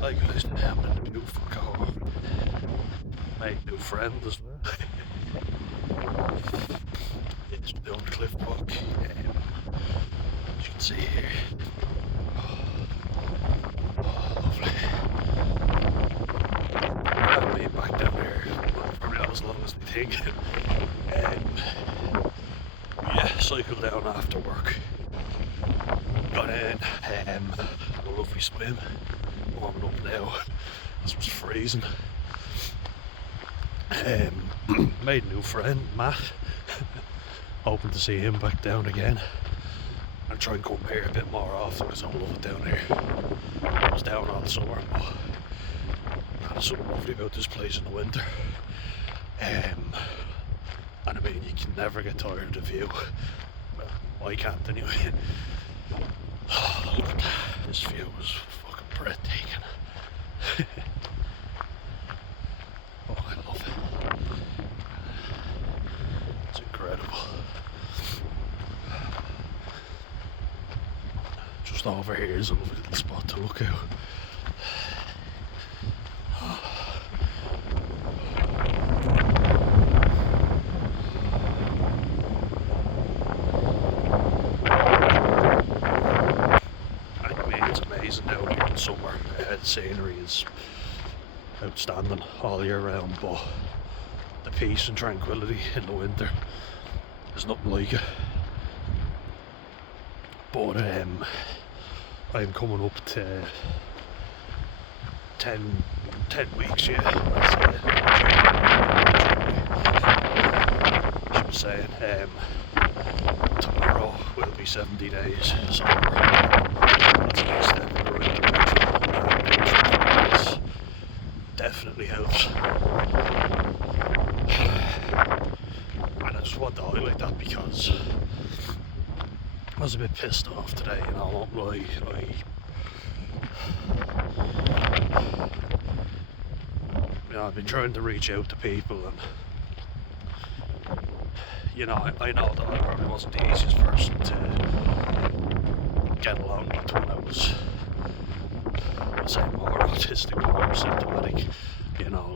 Hi guys, I'm in the new car. Made new friends as well. It's down the cliff walk. As you can see here. Oh, lovely. I haven't been back down there, well, probably not as long as we think. Yeah, cycled down after work. Got in, had a lovely swim. Warming up now. This was freezing. Made a new friend, Matt. Hoping to see him back down again. And try and come here a bit more often because I love it down here. I was down all summer, but there's something lovely about this place in the winter. And I mean, you can never get tired of the view. Well, I can't anyway. Oh, look at that. This view is fucking breathtaking. Oh, I love it. It's incredible. Just over here is a lovely little spot to look out. I mean, it's amazing down here in summer. The scenery is outstanding all year round, but the peace and tranquility in the winter, there's nothing like it. But I'm coming up to 10 weeks, yeah. She was saying tomorrow will be 70 days, so that's a big step in the right direction. This definitely helps. And I just want to highlight that because I was a bit pissed off today, and I won't lie. I've been trying to reach out to people, and I know that I probably wasn't the easiest person to get along with when I was, I'd say, more autistic and more symptomatic.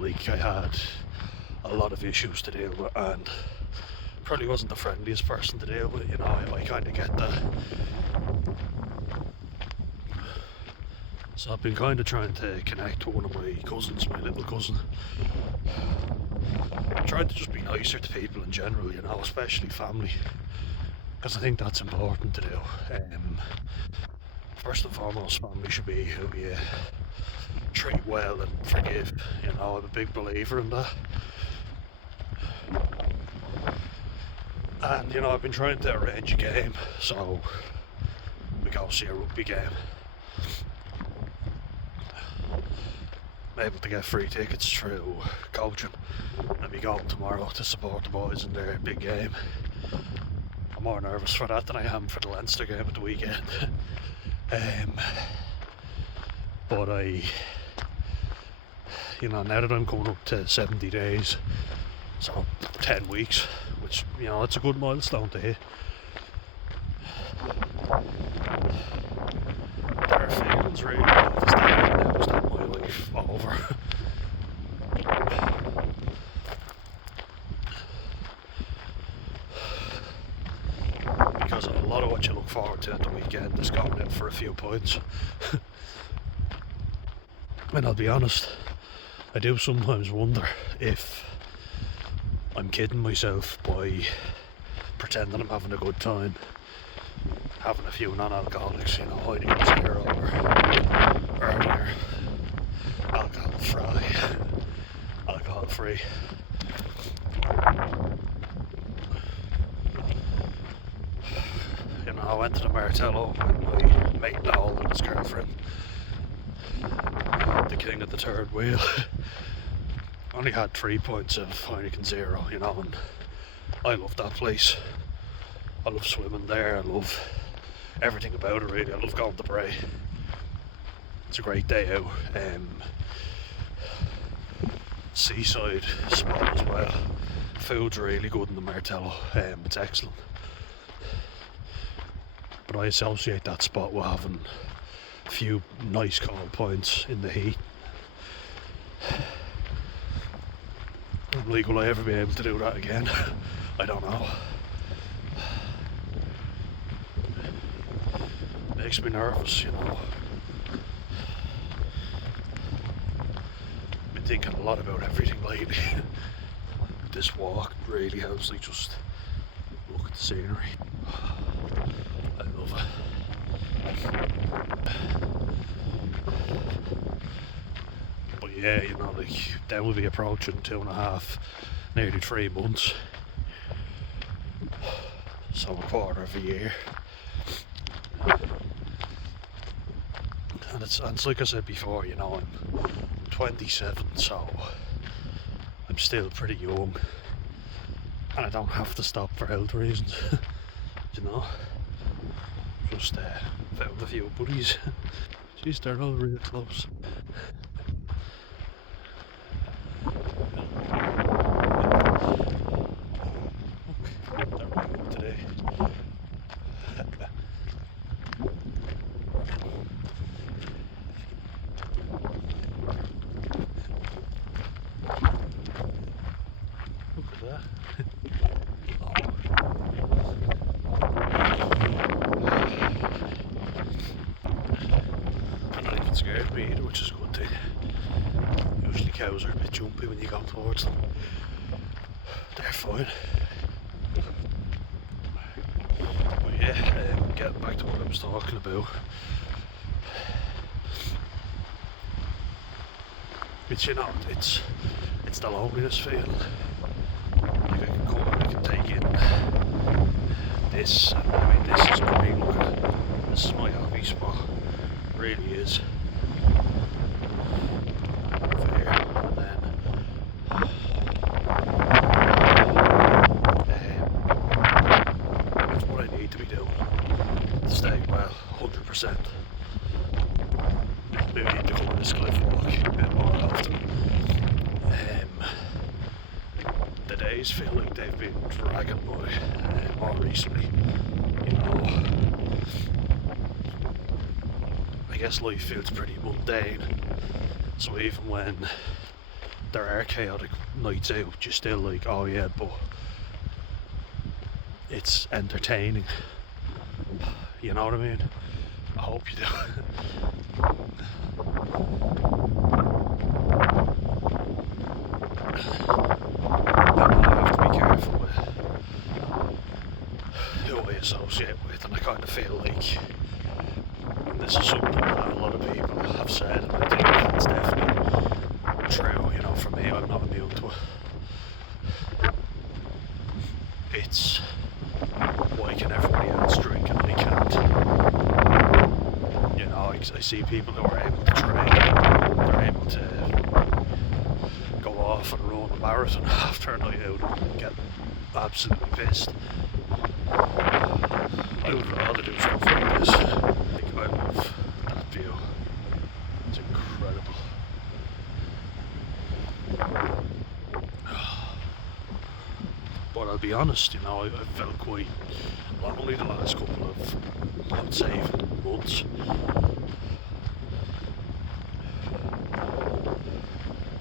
Like I had a lot of issues to deal with, and probably wasn't the friendliest person to deal with. I kind of get that. So I've been kind of trying to connect with one of my cousins, my little cousin. Trying to just be nicer to people in general, especially family, because I think that's important to do. First and foremost, family should be who you treat well and forgive. I'm a big believer in that. And I've been trying to arrange a game, so we go see a rugby game. I'm able to get free tickets through coaching, and be going tomorrow to support the boys in their big game. I'm more nervous for that than I am for the Leinster game at the weekend. But now that I'm coming up to 70 days, so 10 weeks, which, it's a good milestone to hit. There are feelings really devastating now, is that my life over? Because a lot of what you look forward to at the weekend is going out for a few points. And I'll be honest, I do sometimes wonder if I'm kidding myself by pretending I'm having a good time, having a few non-alcoholics, Heineken Zero or earlier, alcohol free. I went to the Martello with my mate Noel and his girlfriend, the king of the third wheel. Only had 3 points of Heineken Zero, and I love that place. I love swimming there, I love everything about it really. I love going to Bray. It's a great day out. Seaside spot as well. Food's really good in the Martello, it's excellent. But I associate that spot with having few nice cold points in the heat. I'm like, will I ever be able to do that again? I don't know. Makes me nervous, you know. Been thinking a lot about everything lately. This walk really helps, like, just look at the scenery. I love it. But yeah, you know, like, then we'll be approaching 2.5, nearly 3 months. So a quarter of a year. And it's like I said before, you know, I'm 27, so I'm still pretty young. And I don't have to stop for health reasons, you know. Just found a few buddies. Jeez, they're all real close. Look, they're right today. Look at that. They're not even scared of me either, which is a good thing. Usually cows are a bit jumpy when you go towards them. They're fine. But yeah, getting back to what I was talking about. It's, you know, it's the loneliness feeling. Like, I can come and I can take in this, and I mean, this is great. Look at it. This is my hobby spot. It really is. Over here, and then that's what I need to be doing to stay well, 100%. Maybe need to go on this cliff walk a bit more often. The days feel like they've been dragging by more recently. You know, I guess life feels pretty mundane. So even when there are chaotic nights out, you're still like, oh yeah, but it's entertaining. You know what I mean? I hope you do. I have to be careful with who I associate with, and I kind of feel like, and this is something that a lot of people have said, and I think it's definitely true. You know, for me, I'm not immune to it. It's, why can everybody else drink and I can't? You know, I see people who are able to train, they're able to go off and run a marathon after a night out and get absolutely pissed. I would rather do stuff like this. Like, I love that view. It's incredible. But I'll be honest, you know, I felt quite lonely the last couple of, I'd say, months.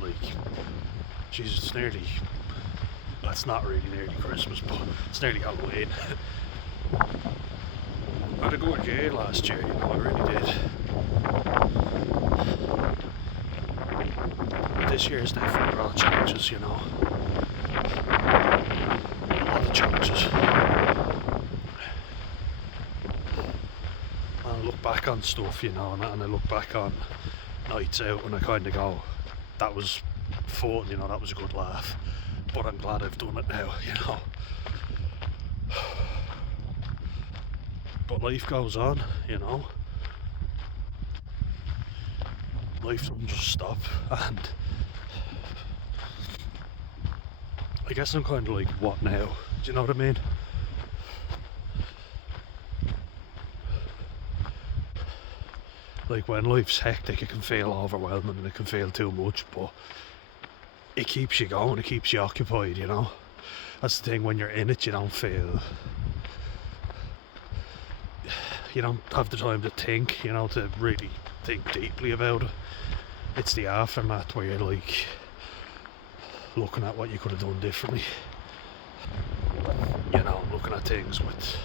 Like, Jesus, it's nearly, that's not really nearly Christmas, but it's nearly Halloween. I had a good year last year, you know, I really did. But this year's definitely brought challenges, you know. A lot of challenges. And I look back on stuff, you know, and I look back on nights out and I kind of go, that was fun, you know, that was a good laugh. But I'm glad I've done it now, you know. But life goes on, you know. Life doesn't just stop, and I guess I'm kind of like, what now? Do you know what I mean? Like, when life's hectic, it can feel overwhelming and it can feel too much, but it keeps you going, it keeps you occupied, you know. That's the thing, when you're in it, you don't feel, you don't have the time to think, you know, to really think deeply about it. It's the aftermath where you're like looking at what you could have done differently, you know, looking at things with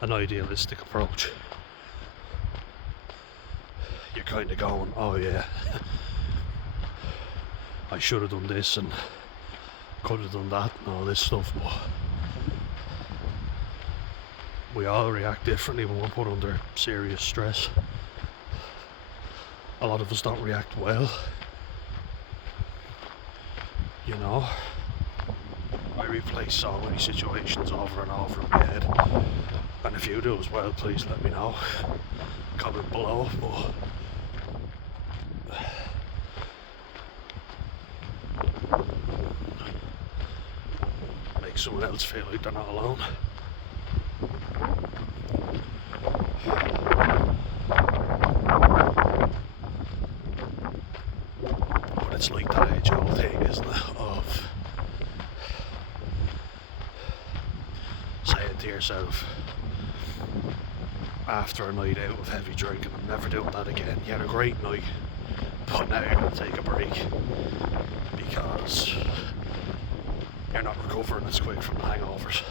an idealistic approach. You're kind of going, oh yeah, I should have done this and could have done that and all this stuff, but we all react differently when we're put under serious stress. A lot of us don't react well, you know. I replay so many situations over and over in my head, and if you do as well, please let me know. Comment below, but make someone else feel like they're not alone. But it's like that age-old thing, isn't it, of saying to yourself after a night out of heavy drinking, I'm never doing that again. You had a great night, but now you're going to take a break because you're not recovering as quick from the hangovers.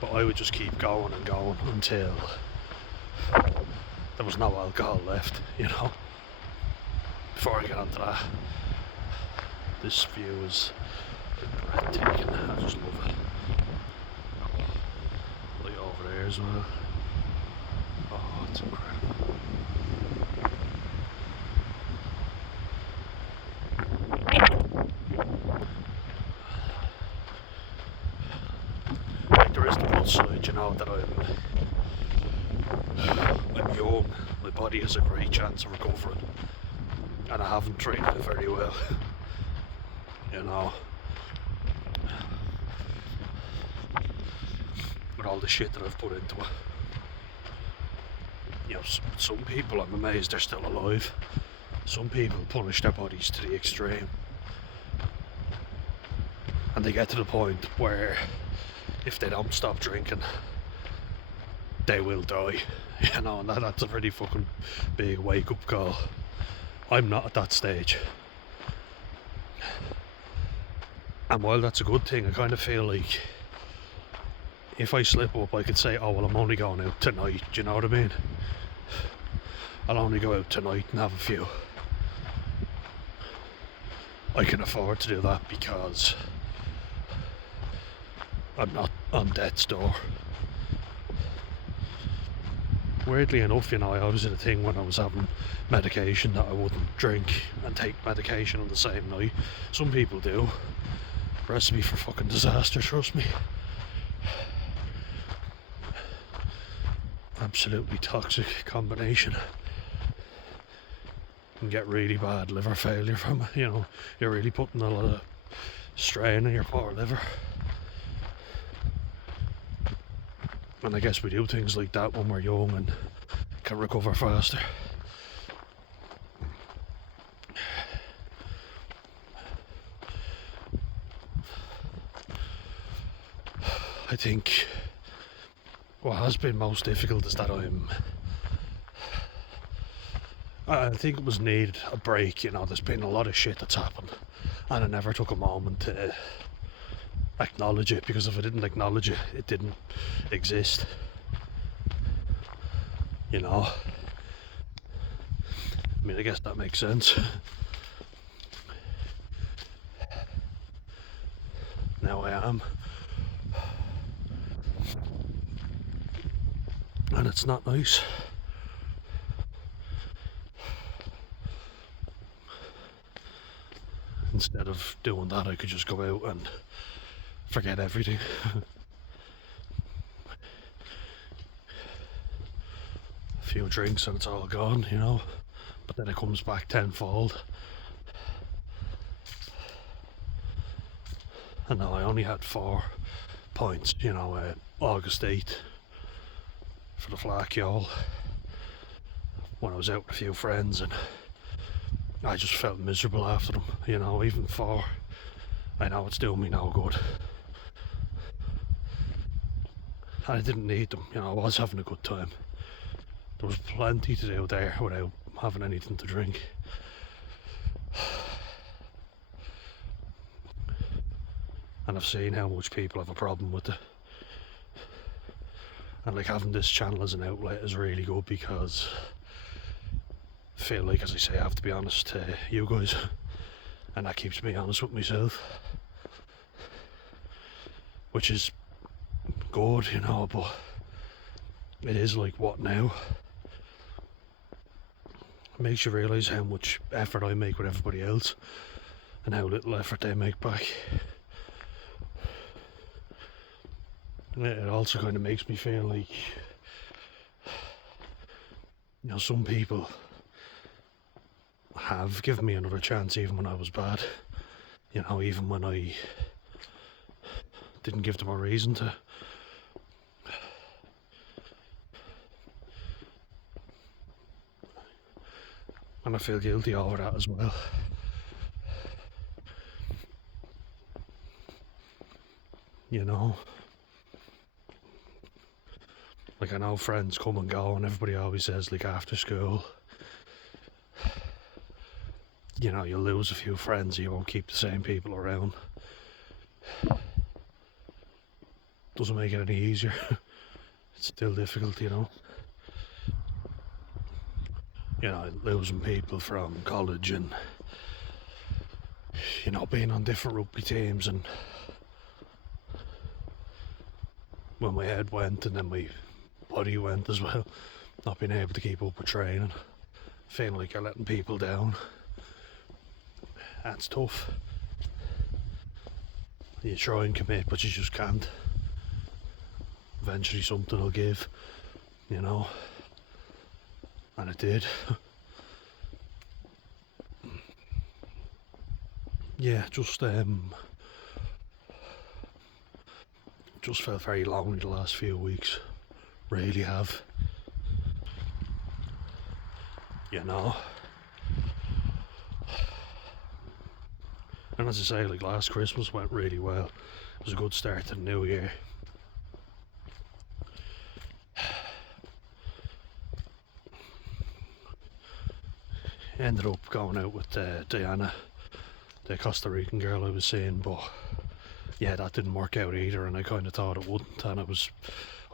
But I would just keep going and going until there was no alcohol left, you know. Before I get onto that, this view is breathtaking. I just love it. Like over there as well. Oh, it's incredible. Like there is the plus side, you know, that I'm young, my body has a great chance of recovering, and I haven't treated it very well, you know. With all the shit that I've put into it. You know, some people, I'm amazed they're still alive. Some people punish their bodies to the extreme, and they get to the point where if they don't stop drinking, they will die, you know, and that's a pretty fucking big wake-up call. I'm not at that stage, and while that's a good thing, I kind of feel like if I slip up, I could say, oh well, I'm only going out tonight, do you know what I mean? I'll only go out tonight and have a few. I can afford to do that because I'm not on death's door. Weirdly enough, you know, I always did a thing when I was having medication that I wouldn't drink and take medication on the same night. Some people do. Recipe for fucking disaster, trust me. Absolutely toxic combination. You can get really bad liver failure from it, you know. You're really putting a lot of strain on your poor liver. And I guess we do things like that when we're young and can recover faster. I think what has been most difficult is that I think it was needed a break, you know. There's been a lot of shit that's happened and I never took a moment to acknowledge it, because if I didn't acknowledge it, it didn't exist, you know. I mean, I guess that makes sense. Now I am, and it's not nice. Instead of doing that, I could just go out and forget everything. A few drinks and it's all gone, you know, but then it comes back tenfold. And now I only had 4 points, you know, August 8th for the flak y'all, when I was out with a few friends, and I just felt miserable after them, you know. Even 4, I know it's doing me no good. And I didn't need them, you know, I was having a good time. There was plenty to do there without having anything to drink. And I've seen how much people have a problem with it. And like having this channel as an outlet is really good because I feel like, as I say, I have to be honest to you guys, and that keeps me honest with myself, which is good, you know, but it is like, what now? It makes you realise how much effort I make with everybody else and how little effort they make back. It also kind of makes me feel like, you know, some people have given me another chance even when I was bad, you know, even when I didn't give them a reason to. And I feel guilty over that as well. You know, like I know friends come and go and everybody always says like after school, you know, you'll lose a few friends, you won't keep the same people around. Doesn't make it any easier. It's still difficult, you know. You know, losing people from college and, you know, being on different rugby teams, and when my head went and then my body went as well, not being able to keep up with training, feeling like you're letting people down. That's tough. You try and commit, but you just can't. Eventually something will give, you know, and it did. Yeah, just felt very lonely the last few weeks. Really have. You know. And as I say, like last Christmas went really well. It was a good start to the new year. Ended up going out with Diana, the Costa Rican girl I was seeing, but yeah, that didn't work out either, and I kind of thought it wouldn't, and I was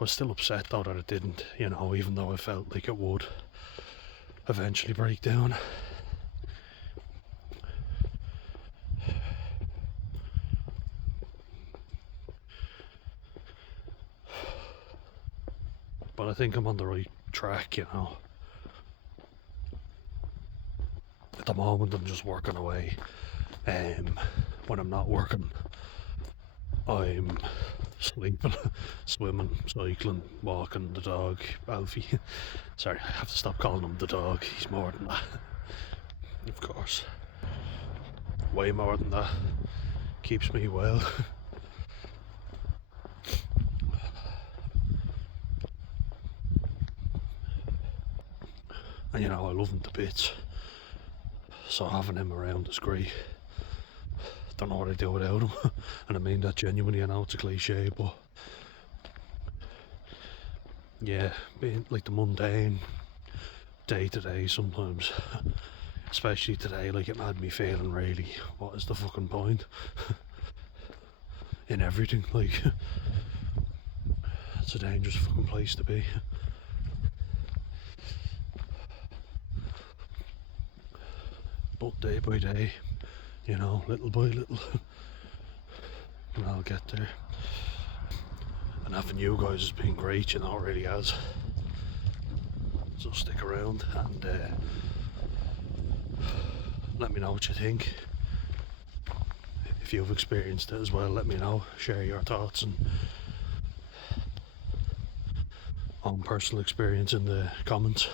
still upset though that it didn't, you know, even though I felt like it would eventually break down. But I think I'm on the right track, you know. At the moment I'm just working away. When I'm not working, I'm sleeping, swimming, cycling, walking the dog, Alfie. Sorry, I have to stop calling him the dog, he's more than that. Of course. Way more than that. Keeps me well. And you know, I love him to bits. So having him around is great. Don't know what I'd do without him. And I mean that genuinely, I know it's a cliche, but yeah, being like the mundane day to day sometimes, especially today, like it had me feeling really, what is the fucking point? In everything, like, it's a dangerous fucking place to be. But day by day, you know, little by little, and I'll get there. And having you guys has been great, you know, it really has. So stick around and let me know what you think. If you've experienced it as well, let me know. Share your thoughts and own personal experience in the comments.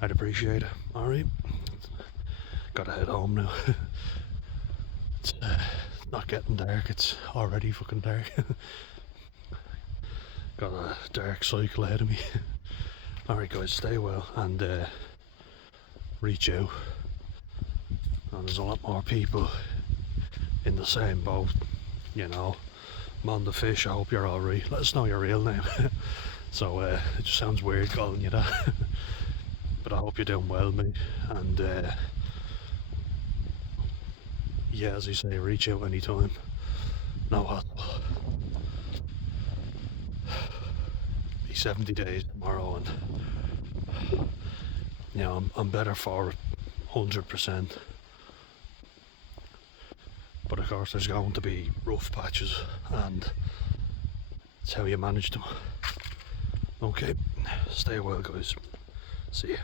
I'd appreciate it. Alright, gotta head home now. It's not getting dark, it's already fucking dark. Got a dark cycle ahead of me. Alright guys, stay well and reach out. And there's a lot more people in the same boat, you know. Man the Fish, I hope you're alright. Let us know your real name. So it just sounds weird calling you that. But I hope you're doing well, mate. And yeah, as you say, reach out anytime. No hassle. Be 70 days tomorrow, and I'm better for it, 100%. But of course, there's going to be rough patches, and it's how you manage them. Okay, stay well, guys. See ya.